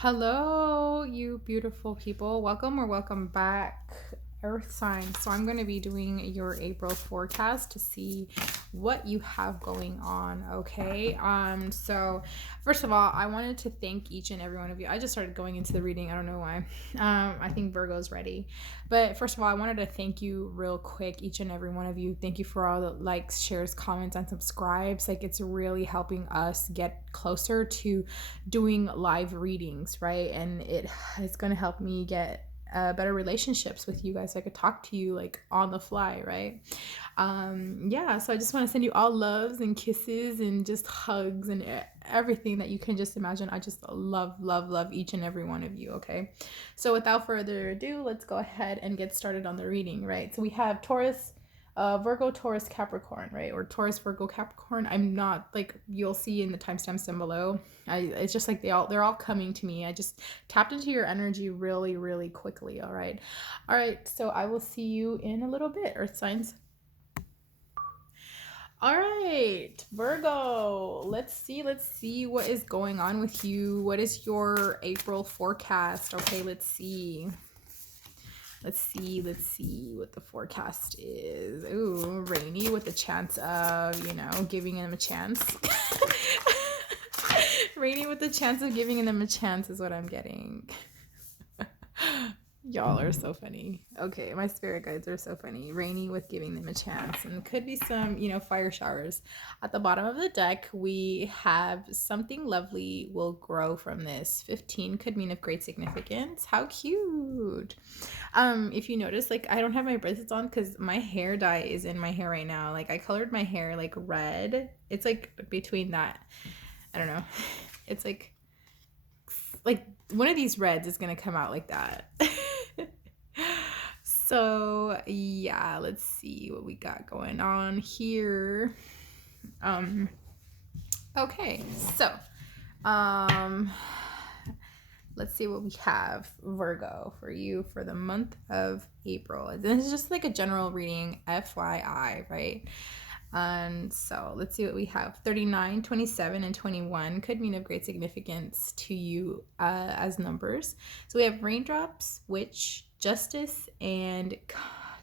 Hello, you beautiful people. Welcome or welcome back, Earth signs. So I'm going to be doing your April forecast to see what you have going on, okay? So first of all, I wanted to thank each and every one of you. I just started going into the reading. I don't know why. I think Virgo's ready. But first of all, I wanted to thank you real quick, each and every one of you. Thank you for all the likes, shares, comments, and subscribes. Like, it's really helping us get closer to doing live readings, right? And it's going to help me get better relationships with you guys. I could talk to you like on the fly, right? Yeah, so I just want to send you all loves and kisses and just hugs and everything that you can just imagine. I just love each and every one of you, okay? So without further ado, let's go ahead and get started on the reading, right? So we have Taurus, Virgo, Taurus, Capricorn, right? Or Taurus, Virgo, Capricorn. I'm not, like, you'll see in the timestamps down below. It's just like they're all coming to me. I just tapped into your energy really quickly. All right. So I will see you in a little bit, Earth signs. All right, Virgo. Let's see what is going on with you. What is your April forecast? Okay, let's see. Let's see what the forecast is. Ooh, rainy with a chance of, giving them a chance. Rainy with the chance of giving them a chance is what I'm getting. Y'all are so funny. Okay, my spirit guides are so funny. Rainy with giving them a chance. And could be some, fire showers. At the bottom of the deck, we have something lovely will grow from this. 15 could mean of great significance. How cute. If you notice, like, I don't have my bracelets on because my hair dye is in my hair right now. Like, I colored my hair like red. It's like between that. I don't know. It's like one of these reds is gonna come out like that. So yeah, let's see what we got going on here. Okay, so let's see what we have, Virgo, for you for the month of April. This is just like a general reading, FYI, right? And so let's see what we have. 39, 27, and 21 could mean of great significance to you as numbers. So we have raindrops, witch, justice, and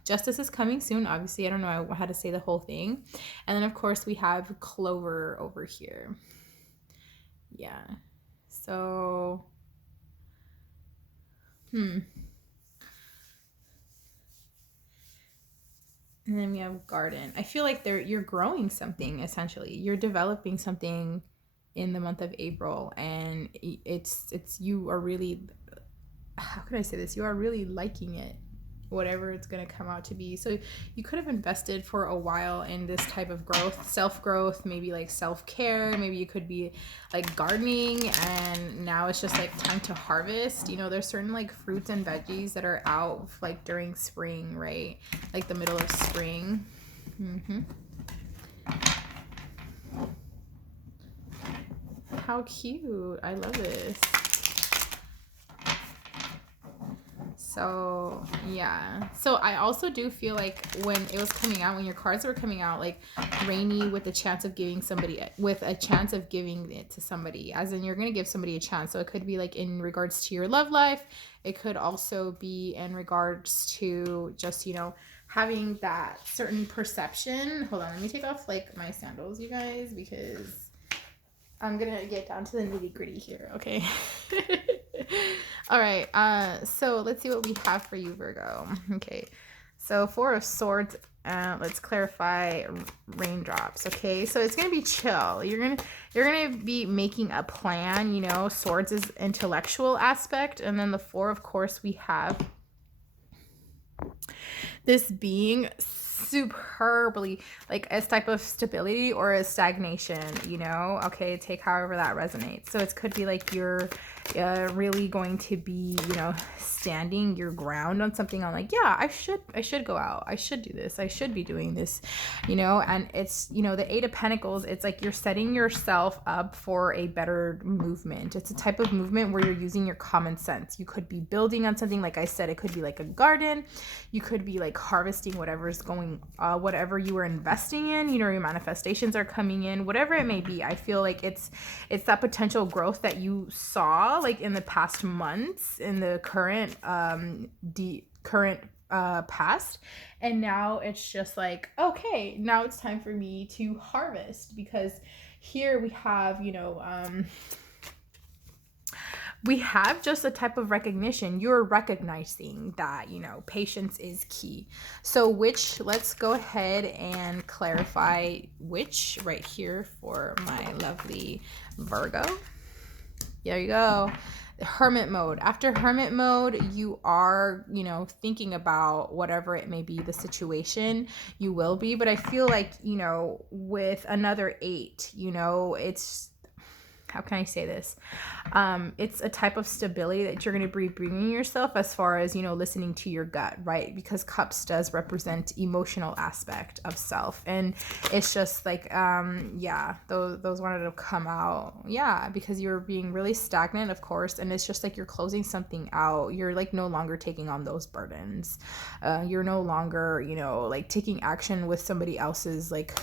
justice is coming soon. Obviously, I don't know how to say the whole thing. And then, of course, we have clover over here. Yeah. So, And then we have garden. I feel like you're growing something, essentially. You're developing something in the month of April, and it's you are really, how could I say this? You are really liking it, whatever it's going to come out to be. So you could have invested for a while in this type of growth, self-growth, maybe like self-care. Maybe you could be like gardening, and now it's just like time to harvest. There's certain like fruits and veggies that are out like during spring, right? Like the middle of spring. How cute. I love this. So yeah, so I also do feel like when it was coming out, when your cards were coming out, like rainy with a chance of giving it to somebody, as in you're going to give somebody a chance. So it could be like in regards to your love life. It could also be in regards to just, having that certain perception. Hold on, let me take off like my sandals, you guys, because I'm gonna get down to the nitty-gritty here, okay? All right, so let's see what we have for you, Virgo. Okay, so 4 of Swords. Let's clarify raindrops. Okay, so it's gonna be chill. You're gonna be making a plan. Swords is intellectual aspect, and then the 4, of course, we have this being superbly like a type of stability or a stagnation, okay, take however that resonates. So it could be like you're really going to be, standing your ground on something. I'm like, yeah, I should go out, I should do this, I should be doing this, and it's, the 8 of Pentacles, it's like you're setting yourself up for a better movement. It's a type of movement where you're using your common sense. You could be building on something, like I said, it could be like a garden, you could be like harvesting whatever's going whatever you were investing in, you know, your manifestations are coming in, whatever it may be. I feel like it's that potential growth that you saw like in the past months, in the current past, and now it's just like, okay, now it's time for me to harvest, because here we have, you know, we have just a type of recognition. You're recognizing that, you know, patience is key. So let's go ahead and clarify which right here for my lovely Virgo. There you go. Hermit mode. After hermit mode, you are, you know, thinking about whatever it may be, the situation, you will be. But I feel like, you know, with another 8, you know, it's, how can I say this? It's a type of stability that you're going to be bringing yourself, as far as, you know, listening to your gut, right? Because cups does represent emotional aspect of self. And it's just like, yeah, those wanted to come out. Yeah, because you're being really stagnant, of course. And it's just like you're closing something out. You're like no longer taking on those burdens. You're no longer, you know, like taking action with somebody else's like,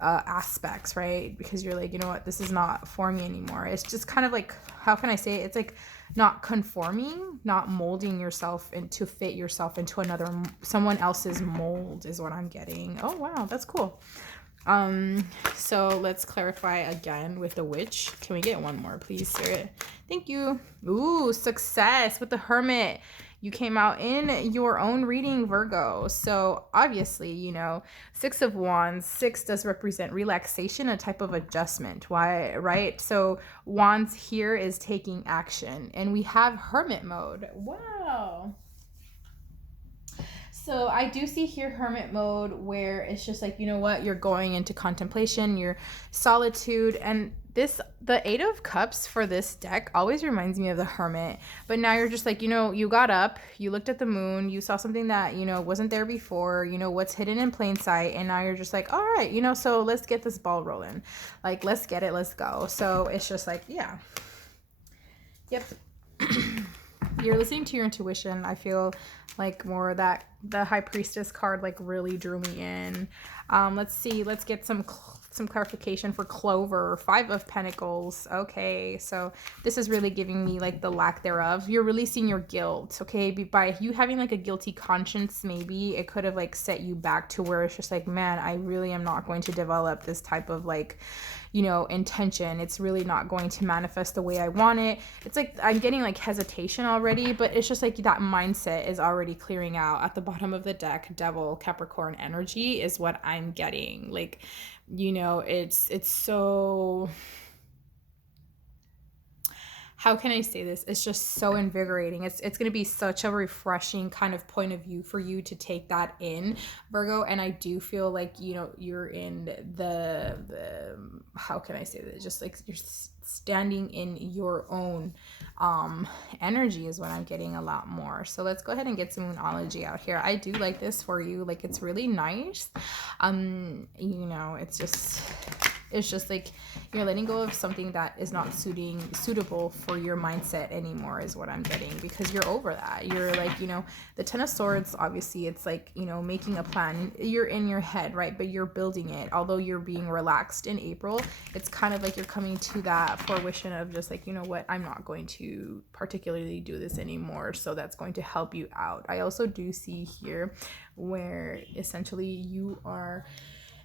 aspects, right? Because you're like, you know what, this is not for me anymore. It's just kind of like, how can I say it? It's like not conforming, not molding yourself into fit yourself into someone else's mold is what I'm getting. Oh wow, that's cool. So let's clarify again with the witch. Can we get one more, please, Spirit? Thank you. Ooh, success with the hermit. You came out in your own reading, Virgo. So obviously, you know, 6 of Wands, 6 does represent relaxation, a type of adjustment. Why, right? So Wands here is taking action, and we have hermit mode. Wow. So I do see here hermit mode, where it's just like, you know what, you're going into contemplation, your solitude. And the 8 of Cups for this deck always reminds me of the hermit. But now you're just like, you know, you got up, you looked at the moon, you saw something that, you know, wasn't there before, you know, what's hidden in plain sight. And now you're just like, all right, you know, so let's get this ball rolling. Like, let's get it, let's go. So it's just like, yeah. Yep. You're listening to your intuition. I feel like more that the High Priestess card like really drew me in. Let's see. Let's get some clarification for Clover. 5 of Pentacles. Okay, so this is really giving me like the lack thereof. You're releasing your guilt. Okay, by you having like a guilty conscience, maybe it could have like set you back to where it's just like, man, I really am not going to develop this type of like, you know, intention. It's really not going to manifest the way I want it. It's like I'm getting like hesitation already, but it's just like that mindset is already clearing out. At the bottom of the deck, Devil, Capricorn energy is what I'm getting. Like, you know, it's so, how can I say this? It's just so invigorating. It's going to be such a refreshing kind of point of view for you to take that in, Virgo. And I do feel like, you know, you're in the how can I say that? Just like you're standing in your own energy is what I'm getting a lot more. So let's go ahead and get some Moonology out here. I do like this for you. Like, it's really nice. You know, it's just like you're letting go of something that is not suitable for your mindset anymore is what I'm getting, because you're over that. You're like, you know, the 10 of Swords, obviously it's like, you know, making a plan. You're in your head, right? But you're building it. Although you're being relaxed in April, it's kind of like you're coming to that fruition of just like, you know what, I'm not going to particularly do this anymore. So that's going to help you out. I also do see here where essentially you are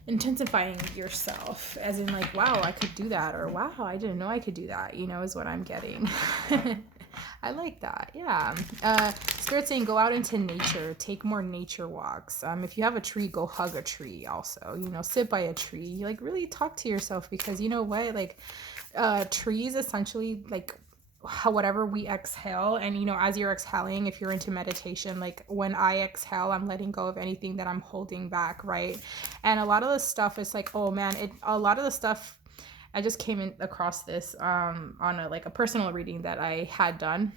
intensifying yourself, as in like, wow, I could do that, or wow, I didn't know I could do that, you know, is what I'm getting. I like that. Yeah. Spirit saying go out into nature, take more nature walks. If you have a tree, go hug a tree also, you know, sit by a tree, like really talk to yourself, because you know what, like trees essentially like whatever we exhale. And you know, as you're exhaling, if you're into meditation, like when I exhale, I'm letting go of anything that I'm holding back, right? And a lot of the stuff is like, oh man, a lot of the stuff, I just came across this on a personal reading that I had done,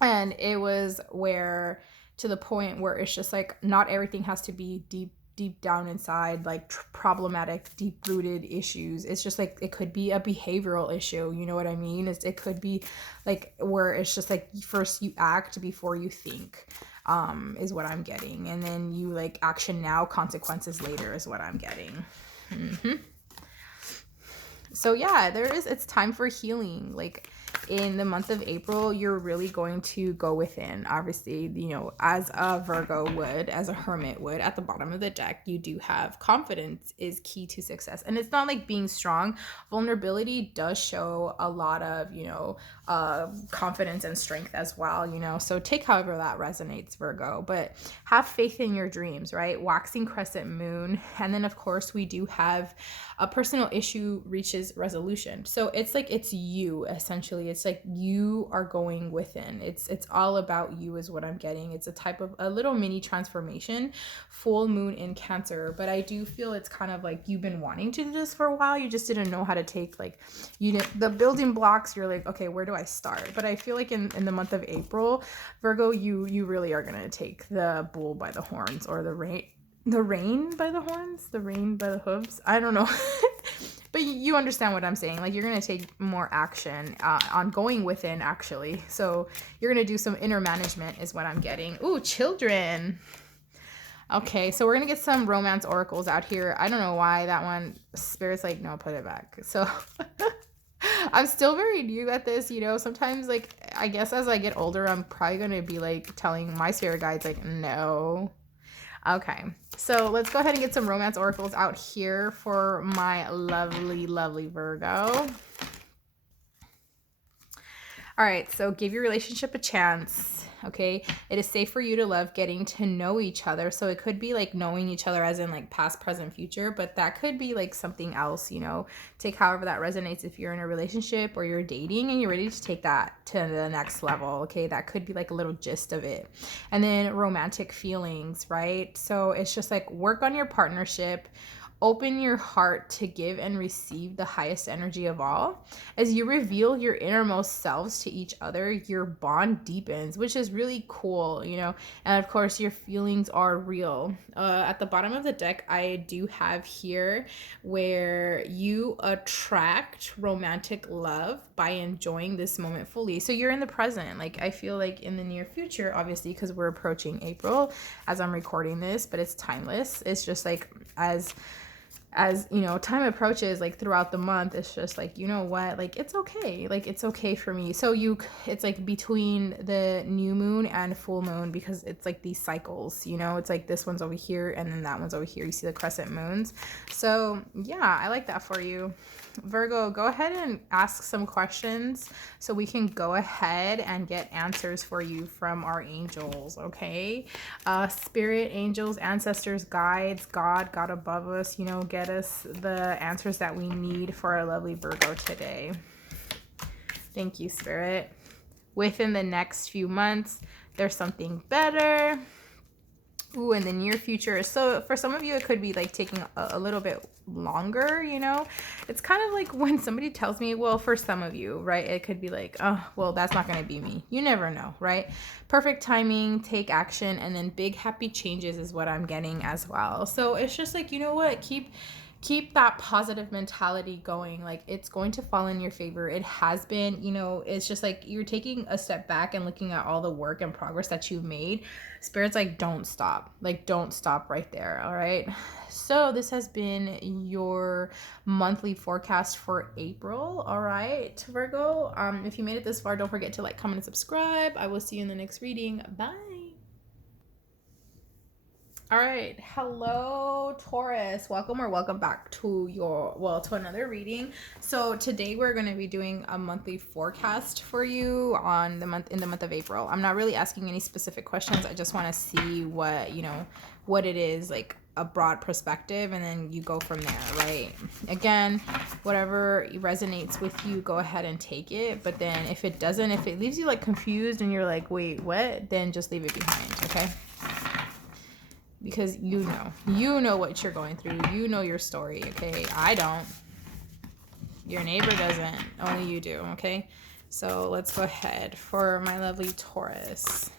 and it was where, to the point where it's just like not everything has to be deep down inside, like problematic, deep-rooted issues. It's just like, it could be a behavioral issue, you know what I mean? It could be like where it's just like, first you act before you think. is what I'm getting. And then you like action now, consequences later is what I'm getting. So yeah, it's time for healing. Like in the month of April, you're really going to go within. Obviously, you know, as a Virgo would, as a hermit would, at the bottom of the deck, you do have confidence is key to success. And it's not like being strong. Vulnerability does show a lot of, you know, confidence and strength as well, you know. So take however that resonates, Virgo. But have faith in your dreams, right? Waxing crescent moon. And then, of course, we do have a personal issue reaches resolution. So it's like it's you, essentially. It's like you are going within. It's all about you is what I'm getting. It's a type of a little mini transformation, full moon in Cancer. But I do feel it's kind of like you've been wanting to do this for a while. You just didn't know how to take like the building blocks. You're like, okay, where do I start? But I feel like in the month of April, Virgo, you really are going to take the bull by the horns, or the rein by the horns, the rein by the hooves. I don't know. But you understand what I'm saying. Like you're going to take more action on going within, actually. So you're going to do some inner management is what I'm getting. Ooh, children. Okay, so we're going to get some romance oracles out here. I don't know why that one, Spirit's like, no, put it back. So I'm still very new at this, you know. Sometimes, like, I guess as I get older, I'm probably going to be like telling my spirit guides, like, no. Okay, so let's go ahead and get some romance oracles out here for my lovely, lovely Virgo. All right, so give your relationship a chance, okay? It is safe for you to love getting to know each other. So it could be like knowing each other as in like past, present, future, but that could be like something else, you know? Take however that resonates if you're in a relationship or you're dating and you're ready to take that to the next level, okay? That could be like a little gist of it. And then romantic feelings, right? So it's just like work on your partnership. Open your heart to give and receive the highest energy of all. As you reveal your innermost selves to each other, your bond deepens, which is really cool, you know. And of course, your feelings are real. At the bottom of the deck, I do have here where you attract romantic love by enjoying this moment fully. So you're in the present. Like I feel like in the near future, obviously, because we're approaching April as I'm recording this, but it's timeless. It's just like as you know, time approaches, like throughout the month, it's just like, you know what, like it's okay, like it's okay for me. So it's like between the new moon and full moon, because it's like these cycles, you know, it's like this one's over here and then that one's over here. You see the crescent moons. So yeah, I like that for you, Virgo. Go ahead and ask some questions so we can go ahead and get answers for you from our angels, okay? Spirit, angels, ancestors, guides, God above us, you know, get us the answers that we need for our lovely Virgo today. Thank you, Spirit. Within the next few months, there's something better. Ooh, in the near future. So for some of you, it could be like taking a little bit longer, you know. It's kind of like when somebody tells me, well, for some of you, right, it could be like, oh, well, that's not going to be me. You never know, right? Perfect timing, take action, and then big happy changes is what I'm getting as well. So it's just like, you know what, keep that positive mentality going. Like it's going to fall in your favor. It has been, you know. It's just like you're taking a step back and looking at all the work and progress that you've made. Spirit's like, don't stop. Like don't stop right there. All right, so this has been your monthly forecast for April. All right, Virgo, if you made it this far, don't forget to like, comment, and subscribe. I will see you in the next reading. Bye. All right, hello Taurus, welcome or welcome back to to another reading. So today we're going to be doing a monthly forecast for you on in the month of April. I'm not really asking any specific questions. I just want to see what, you know, what it is, like a broad perspective, and then you go from there, right? Again, whatever resonates with you, go ahead and take it. But then if it doesn't, if it leaves you like confused and you're like, wait, what? Then just leave it behind, okay? Because you know what you're going through. You know your story, okay? I don't. Your neighbor doesn't. Only you do, okay? So let's go ahead for my lovely Taurus.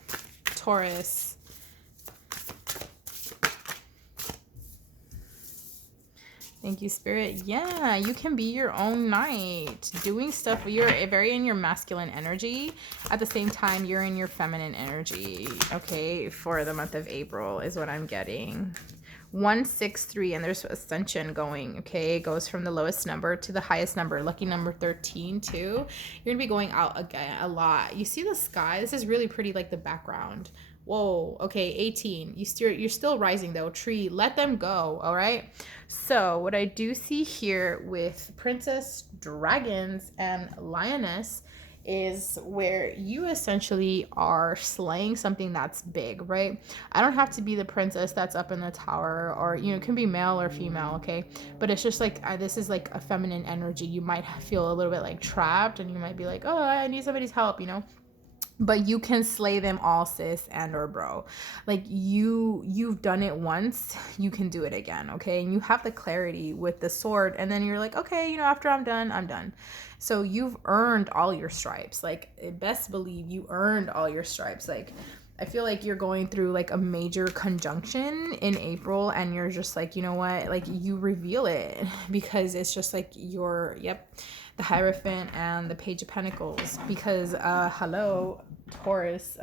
Thank you, Spirit. Yeah, you can be your own knight. Doing stuff. You're very in your masculine energy. At the same time, you're in your feminine energy. Okay, for the month of April is what I'm getting. 163, and there's ascension going. Okay, it goes from the lowest number to the highest number. Lucky number 13 too. You're gonna be going out again a lot. You see the sky? This is really pretty, like the background. Whoa, okay, 18. You're still rising though. Tree, let them go, all right? So what I do see here with Princess, Dragons, and Lioness is where you essentially are slaying something that's big, right? I don't have to be the princess that's up in the tower, or it can be male or female, okay? But it's just like this is like a feminine energy. You might feel a little bit like trapped, and you might be like, oh, I need somebody's help, but you can slay them all, sis and or bro. Like you've done it once, you can do it again, okay? And you have the clarity with the sword, and then you're like, okay, after I'm done. So you've earned all your stripes. Like, best believe you earned all your stripes. Like, I feel like you're going through like a major conjunction in April, and you're just like, you know what, like you reveal it, because it's just like the Hierophant and the Page of Pentacles, because hello Taurus,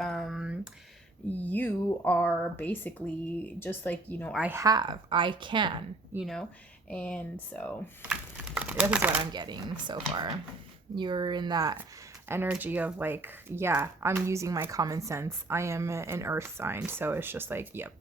you are basically just like, I can, and so this is what I'm getting so far. You're in that energy of like, yeah, I'm using my common sense. I am an earth sign, so it's just like, yep.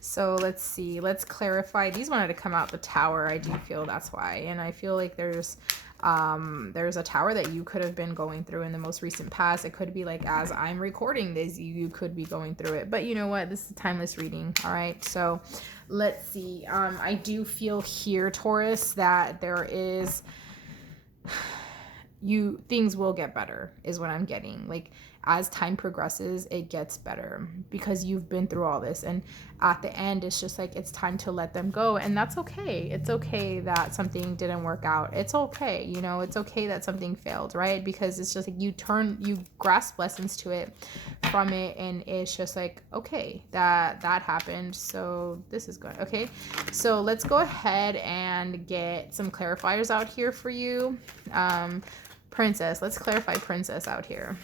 So let's see, let's clarify. These wanted to come out the tower. I do feel that's why. And I feel like there's a tower that you could have been going through in the most recent past. It could be like, as I'm recording this, you could be going through it. But you know what? This is a timeless reading. All right. So let's see. I do feel here, Taurus, that there is things will get better is what I'm getting. Like, as time progresses, it gets better because you've been through all this, and at the end it's just like it's time to let them go, and that's okay. It's okay that something didn't work out. It's okay, it's okay that something failed, right? Because it's just like you grasp lessons to it from it, and it's just like, okay, that happened, so this is good. Okay, so let's go ahead and get some clarifiers out here for you. Princess, let's clarify Princess out here.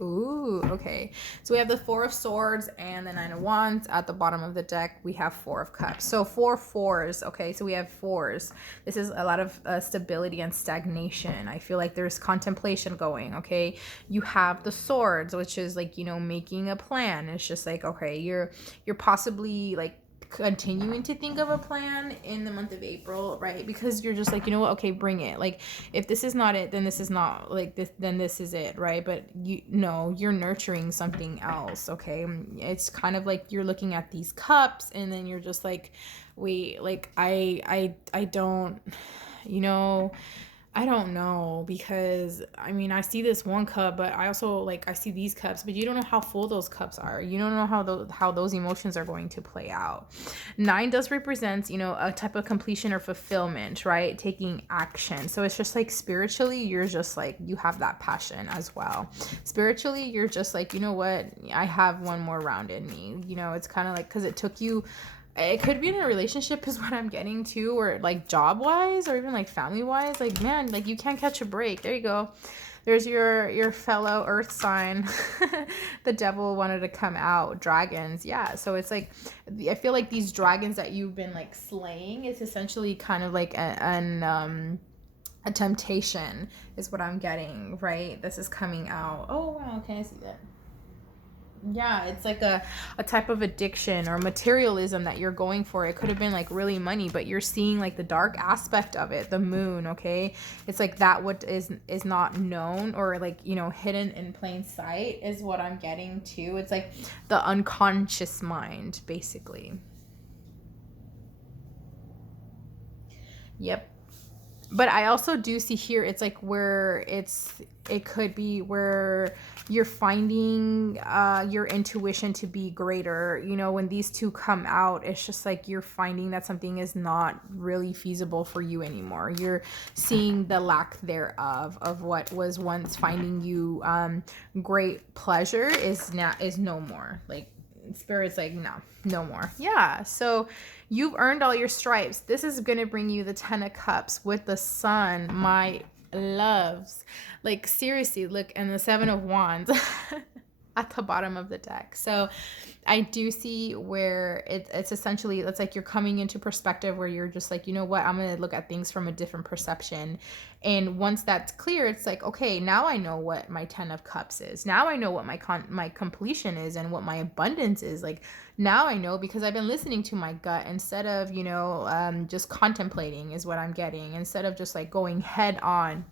Ooh, okay. So we have the Four of Swords and the Nine of Wands. At the bottom of the deck, we have Four of Cups. So 4 fours, okay? So we have fours. This is a lot of stability and stagnation. I feel like there's contemplation going, okay? You have the Swords, which is like, making a plan. It's just like, okay, you're possibly like continuing to think of a plan in the month of April, right? Because you're just like, you know what, okay, bring it. Like, if this is not it, then this is not like this, then this is it, right? But you're nurturing something else, okay? It's kind of like you're looking at these cups, and then you're just like, wait, like I don't, I don't know, because I see this one cup, but I also I see these cups, but you don't know how full those cups are. You don't know how those emotions are going to play out. 9 does represent, a type of completion or fulfillment, right? Taking action. So it's just like spiritually, you're just like, you have that passion as well. Spiritually, you're just like, you know what? I have one more round in me. It's kind of like, because it took you. It could be in a relationship is what I'm getting to, or like job wise, or even like family wise. Like, man, like you can't catch a break. There you go. There's your fellow earth sign. The devil wanted to come out. Dragons. Yeah. So it's like, I feel like these dragons that you've been like slaying, it's essentially kind of like a temptation is what I'm getting, right? This is coming out. Oh, wow. Okay. I see that. Yeah, it's like a type of addiction or materialism that you're going for. It could have been like really money, but you're seeing like the dark aspect of it, the moon, okay? It's like that what is not known, or like, hidden in plain sight is what I'm getting to. It's like the unconscious mind, basically. Yep. But I also do see here, it's like where it could be where you're finding your intuition to be greater. When these two come out, it's just like you're finding that something is not really feasible for you anymore. You're seeing the lack thereof of what was once finding you great pleasure is no more. Like, Spirit's like, no more. Yeah. So you've earned all your stripes. This is going to bring you the 10 of Cups with the Sun, my loves. Like, seriously, look, and the 7 of Wands at the bottom of the deck. So I do see where it's essentially, it's like you're coming into perspective where you're just like, you know what, I'm going to look at things from a different perception. And once that's clear, it's like, okay, now I know what my 10 of Cups is. Now I know what my completion is and what my abundance is. Like, now I know because I've been listening to my gut instead of, just contemplating is what I'm getting. Instead of just like going head on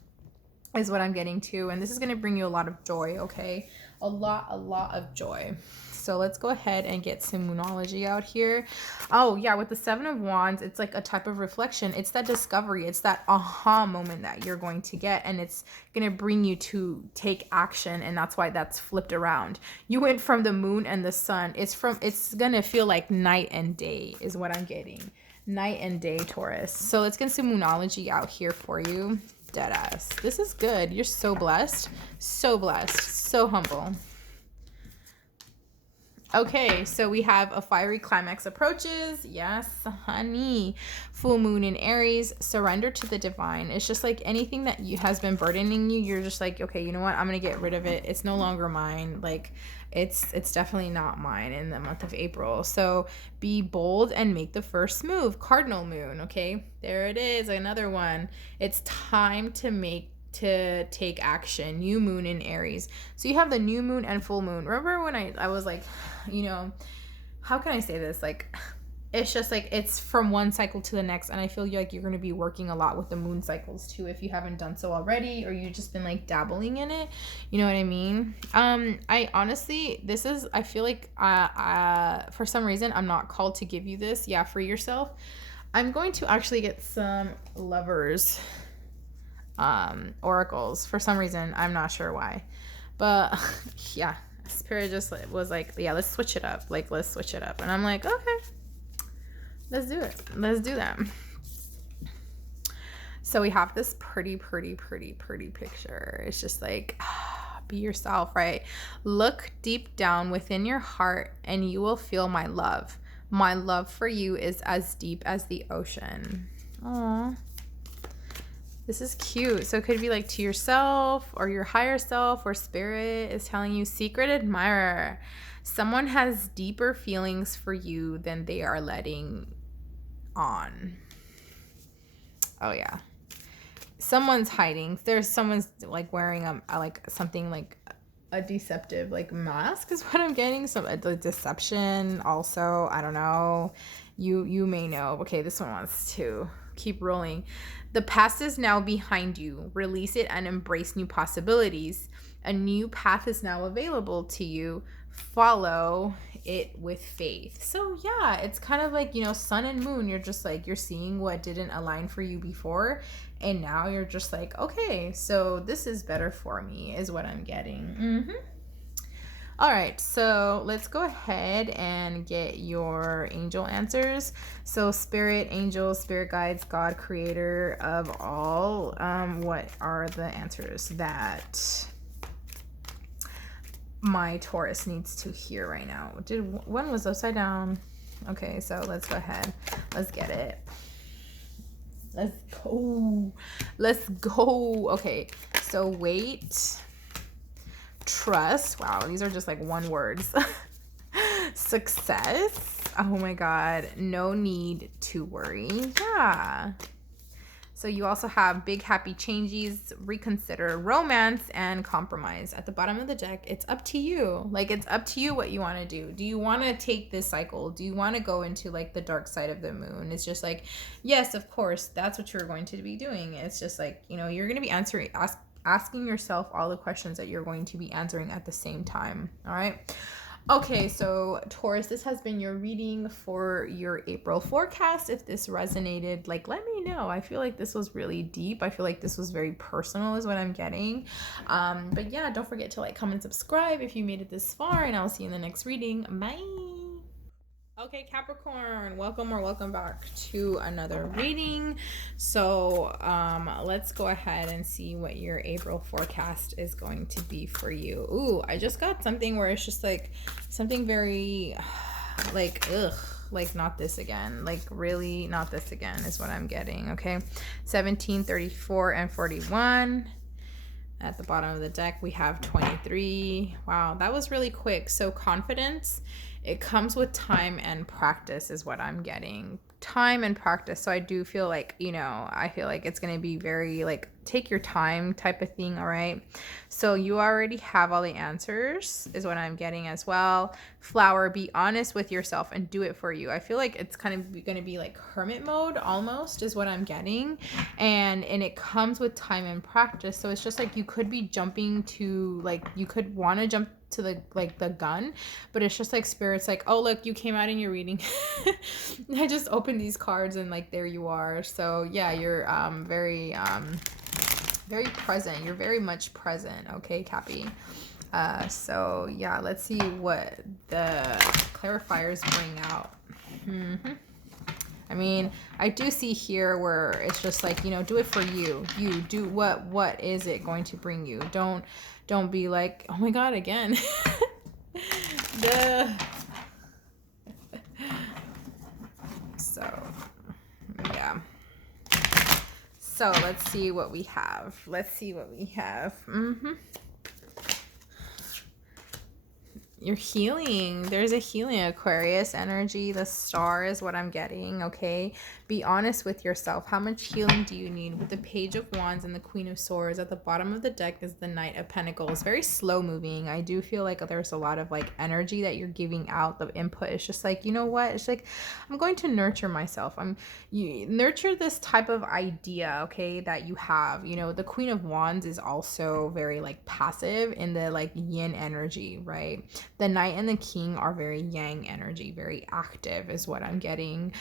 is what I'm getting to. And this is going to bring you a lot of joy, okay? A lot of joy. So let's go ahead and get some Moonology out here. Oh yeah, with the 7 of Wands, it's like a type of reflection. It's that discovery. It's that aha moment that you're going to get, and it's going to bring you to take action, and that's why that's flipped around. You went from the Moon and the Sun. It's going to feel like night and day is what I'm getting. Night and day, Taurus. So let's get some Moonology out here for you. Deadass. This is good. You're so blessed. So blessed. So humble. Okay, so we have a fiery climax approaches. Yes, honey. Full moon in Aries. Surrender to the divine. It's just like anything that has been burdening you. You're just like, okay, you know what? I'm going to get rid of it. It's no longer mine. Like, it's definitely not mine in the month of April. So be bold and make the first move. Cardinal moon. Okay, there it is. Another one. It's time to take action. New moon in Aries. So you have the new moon and full moon. Remember when I was like, how can I say this? Like, it's just like it's from one cycle to the next, and I feel like you're going to be working a lot with the moon cycles too if you haven't done so already, or you've just been like dabbling in it. You know what I mean? I honestly, I feel like for some reason I'm not called to give you this. Yeah, for yourself. I'm going to actually get some Lovers oracles for some reason. I'm not sure why, but yeah, Spirit just was like, yeah, let's switch it up. Like, let's switch it up. And I'm like, okay, let's do it. Let's do that. So we have this pretty picture. It's just like, be yourself, right? Look deep down within your heart and you will feel my love. My love for you is as deep as the ocean. Aww. This is cute. So it could be like to yourself or your higher self, or Spirit is telling you, secret admirer. Someone has deeper feelings for you than they are letting on. Oh yeah. Someone's hiding. Someone's like wearing something like a deceptive like mask is what I'm getting. So the deception also, I don't know. You may know. Okay, this one wants to keep rolling. The past is now behind you. Release it and embrace new possibilities. A new path is now available to you. Follow it with faith. So yeah, it's kind of like, sun and moon. You're just like, you're seeing what didn't align for you before, and now you're just like, okay, so this is better for me is what I'm getting. All right, so let's go ahead and get your angel answers. So Spirit, angels, spirit guides, God, creator of all. What are the answers that my Taurus needs to hear right now? One was upside down. Okay, so let's go ahead. Let's get it. Let's go. Okay, so wait. Trust. Wow, these are just like one words. Success. Oh my God. No need to worry. Yeah. So you also have big happy changes, reconsider, romance, and compromise. At the bottom of the deck, it's up to you. Like, it's up to you what you want to do. Do you want to take this cycle? Do you want to go into like the dark side of the moon? It's just like, yes, of course, that's what you're going to be doing. It's just like, you're going to be asking yourself all the questions that you're going to be answering at the same time. All right. Okay, so Taurus, this has been your reading for your April forecast. If this resonated, like, let me know. I feel like this was really deep. I feel like this was very personal is what I'm getting. But yeah, don't forget to like, comment, subscribe if you made it this far, and I'll see you in the next reading. Bye. Okay, Capricorn, welcome or welcome back to another reading. So let's go ahead and see what your April forecast is going to be for you. Ooh, I just got something where it's just like something very like, ugh, like not this again, like really not this again is what I'm getting. Okay, 17, 34, and 41. At the bottom of the deck, we have 23. Wow, that was really quick. So confidence, it comes with time and practice is what I'm getting. Time and practice. So I do feel like, you know, I feel like it's going to be very like take your time type of thing. All right. So you already have all the answers is what I'm getting as well. Flower, be honest with yourself and do it for you. I feel like it's kind of going to be like hermit mode almost is what I'm getting. And it comes with time and practice. So it's just like you could be jumping to like, you could want to jump to the like the gun, but it's just like spirit's like, oh look, you came out in your reading. I just opened these cards and like there you are. So yeah, you're very present. You're very much present. Okay, Cappy. So yeah, let's see what the clarifiers bring out. I mean, I do see here where it's just like, you know, do it for you. You do what is it going to bring you? Don't be like, oh my God, again. So, yeah. So let's see what we have. You're healing. There's a healing, Aquarius energy. The star is what I'm getting, okay? Be honest with yourself. How much healing do you need? With the Page of Wands and the Queen of Swords, at the bottom of the deck is the Knight of Pentacles. Very slow moving. I do feel like there's a lot of like energy that you're giving out. The input is just like, you know what? It's like, I'm going to nurture myself. You nurture this type of idea, okay, that you have. You know, the Queen of Wands is also very like passive in the like yin energy, right? The Knight and the King are very yang energy, very active is what I'm getting.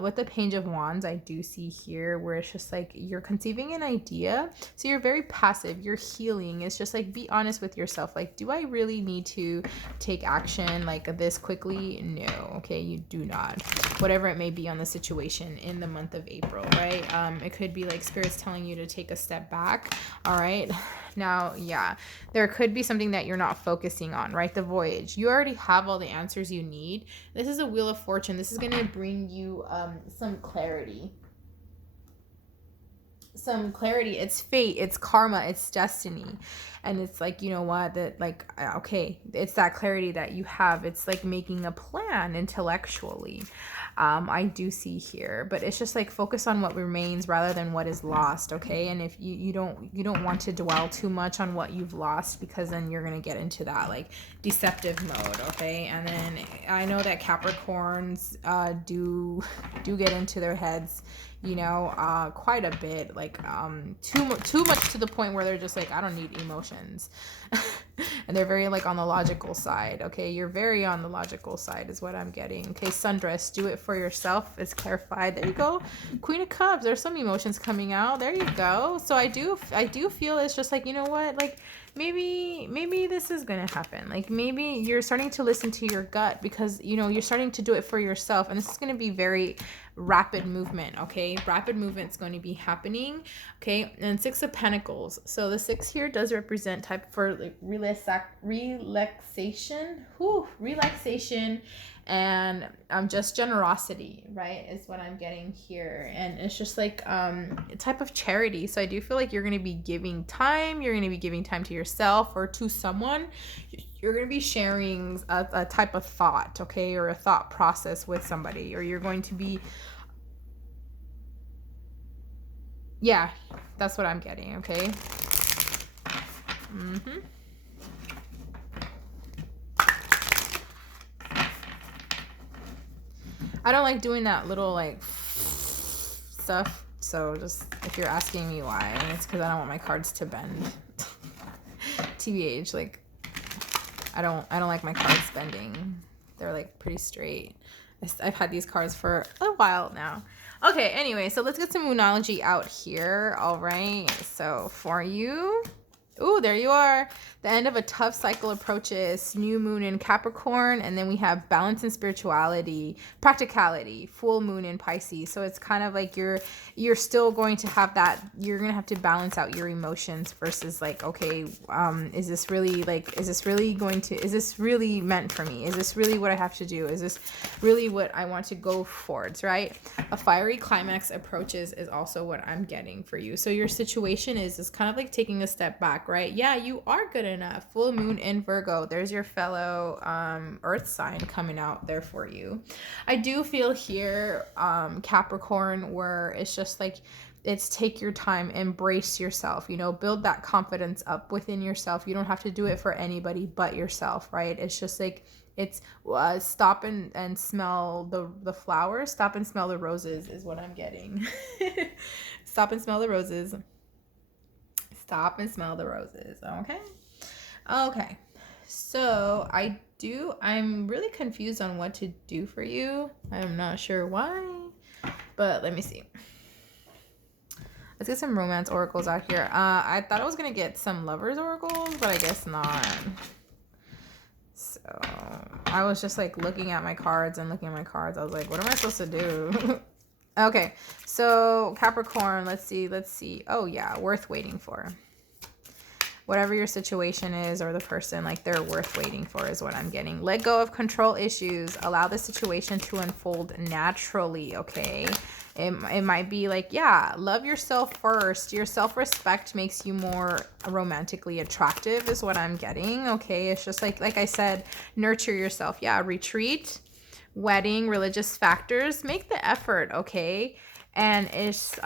With the Page of Wands, I do see here where it's just like you're conceiving an idea. So you're very passive. You're healing. It's just like, be honest with yourself. Like, do I really need to take action like this quickly? No. Okay, you do not. Whatever it may be on the situation in the month of April, right? It could be like spirits telling you to take a step back. All right. Now, yeah, there could be something that you're not focusing on, right? The Voyage. You already have all the answers you need. This is a Wheel of Fortune. This is going to bring you some clarity. It's fate, it's karma, it's destiny. And it's like, you know what, that like, okay, it's that clarity that you have. It's like making a plan intellectually. I do see here, but it's just like focus on what remains rather than what is lost. Okay. And if you don't want to dwell too much on what you've lost, because then you're going to get into that like deceptive mode. Okay. And then I know that Capricorns do get into their heads, you know, quite a bit, like too much to the point where they're just like, I don't need emotions. And they're very like on the logical side. Okay, you're very on the logical side is what I'm getting. Okay, Sundress, do it for yourself is clarified. There you go. Queen of Cups, there's some emotions coming out. There you go. So I do feel it's just like, you know what, like maybe this is gonna happen. Like maybe you're starting to listen to your gut, because you know you're starting to do it for yourself, and this is going to be very rapid movement. Okay, rapid movement's going to be happening. Okay, and Six of Pentacles. So the six here does represent type for like relaxation and just generosity, right, is what I'm getting here. And it's just like a type of charity. So I do feel like you're going to be giving time to yourself or to someone. You're going to be sharing a type of thought, okay, or a thought process with somebody, or you're going to be, yeah, that's what I'm getting. Okay. I don't like doing that little like stuff. So just if you're asking me why, it's because I don't want my cards to bend. TBH, like I don't like my cards bending. They're like pretty straight. I've had these cards for a while now. Okay, anyway, so let's get some Moonology out here. All right, so for you, Ooh, there you are. The end of a tough cycle approaches. New moon in Capricorn, and then we have balance and spirituality, practicality, full moon in Pisces. So it's kind of like you're still going to have that. You're gonna have to balance out your emotions versus like, okay, is this really meant for me? Is this really what I have to do? Is this really what I want to go towards, right? A fiery climax approaches is also what I'm getting for you. So your situation is kind of like taking a step back, right? Yeah, you are good enough. Full moon in Virgo. There's your fellow earth sign coming out there for you. I do feel here, Capricorn, where it's just like, it's take your time, embrace yourself, you know, build that confidence up within yourself. You don't have to do it for anybody but yourself, right? It's just like, it's stop and smell the flowers, stop and smell the roses is what I'm getting. Stop and smell the roses. Stop and smell the roses. Okay, so I'm really confused on what to do for you. I'm not sure why, but let me see. Let's get some romance oracles out here. I thought I was gonna get some lovers oracles, but I guess not. So I was just like looking at my cards. I was like, what am I supposed to do? Okay, so Capricorn, let's see. Oh yeah, worth waiting for. Whatever your situation is, or the person, like, they're worth waiting for is what I'm getting. Let go of control issues. Allow the situation to unfold naturally, okay? It might be like, yeah, love yourself first. Your self-respect makes you more romantically attractive is what I'm getting, okay? It's just like I said, nurture yourself. Yeah, retreat, wedding, religious factors. Make the effort, okay? And it's...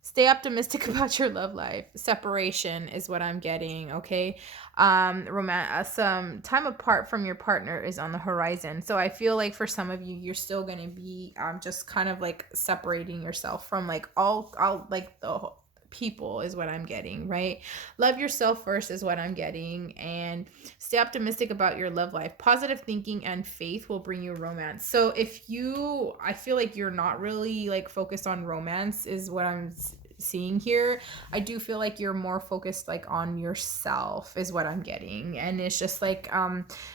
stay optimistic about your love life. Separation is what I'm getting, okay? Some time apart from your partner is on the horizon. So I feel like for some of you, you're still going to be just kind of like separating yourself from like all like the people is what I'm getting, right? Love yourself first is what I'm getting, and stay optimistic about your love life. Positive thinking and faith will bring you romance. So I feel like you're not really like focused on romance is what I'm seeing here. I do feel like you're more focused like on yourself is what I'm getting, and it's just like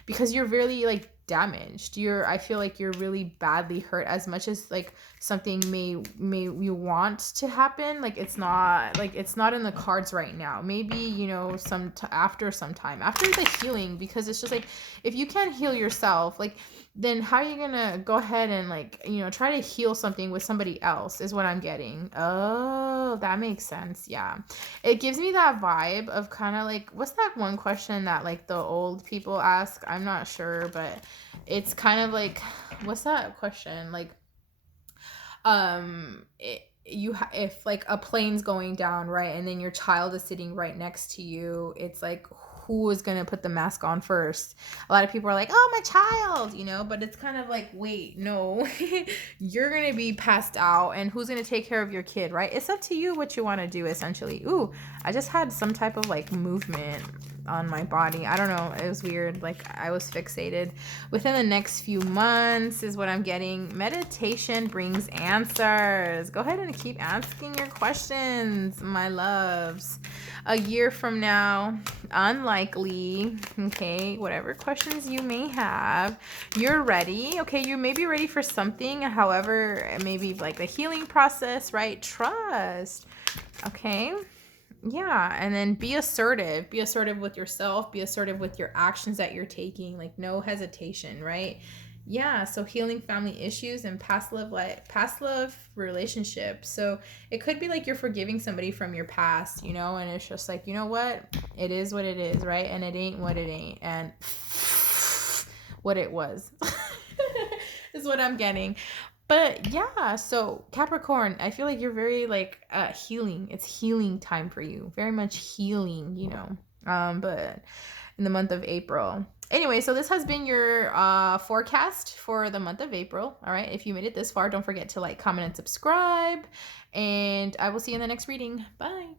because you're really like damaged. I feel like you're really badly hurt. As much as like something may you want to happen, like it's not in the cards right now. Maybe, you know, after the healing, because it's just like if you can't heal yourself, like then how are you gonna go ahead and like, you know, try to heal something with somebody else is what I'm getting. Oh, that makes sense. Yeah, it gives me that vibe of kind of like, what's that one question that like the old people ask? I'm not sure, but it's kind of like, what's that question like, if like a plane's going down, right, and then your child is sitting right next to you, it's like, who is going to put the mask on first? A lot of people are like, oh, my child, you know, but it's kind of like, wait, no, you're going to be passed out, and who's going to take care of your kid, right? It's up to you what you want to do, essentially. Ooh, I just had some type of like movement on my body. I don't know. It was weird. Like I was fixated. Within the next few months is what I'm getting. Meditation brings answers. Go ahead and keep asking your questions, my loves. A year from now, unlikely, okay, whatever questions you may have, you're ready, okay? You may be ready for something, however, maybe like the healing process, right? Trust, okay? Yeah, and then be assertive with yourself, be assertive with your actions that you're taking, like no hesitation, right? Yeah, so healing family issues and past love relationships. So it could be like you're forgiving somebody from your past, you know, and it's just like, you know what, it is what it is, right? And it ain't what it ain't, and what it was is what I'm getting. But yeah, so Capricorn, I feel like you're very like healing. It's healing time for you. Very much healing, you know. But in the month of April. Anyway, so this has been your forecast for the month of April. All right. If you made it this far, don't forget to like, comment, and subscribe. And I will see you in the next reading. Bye.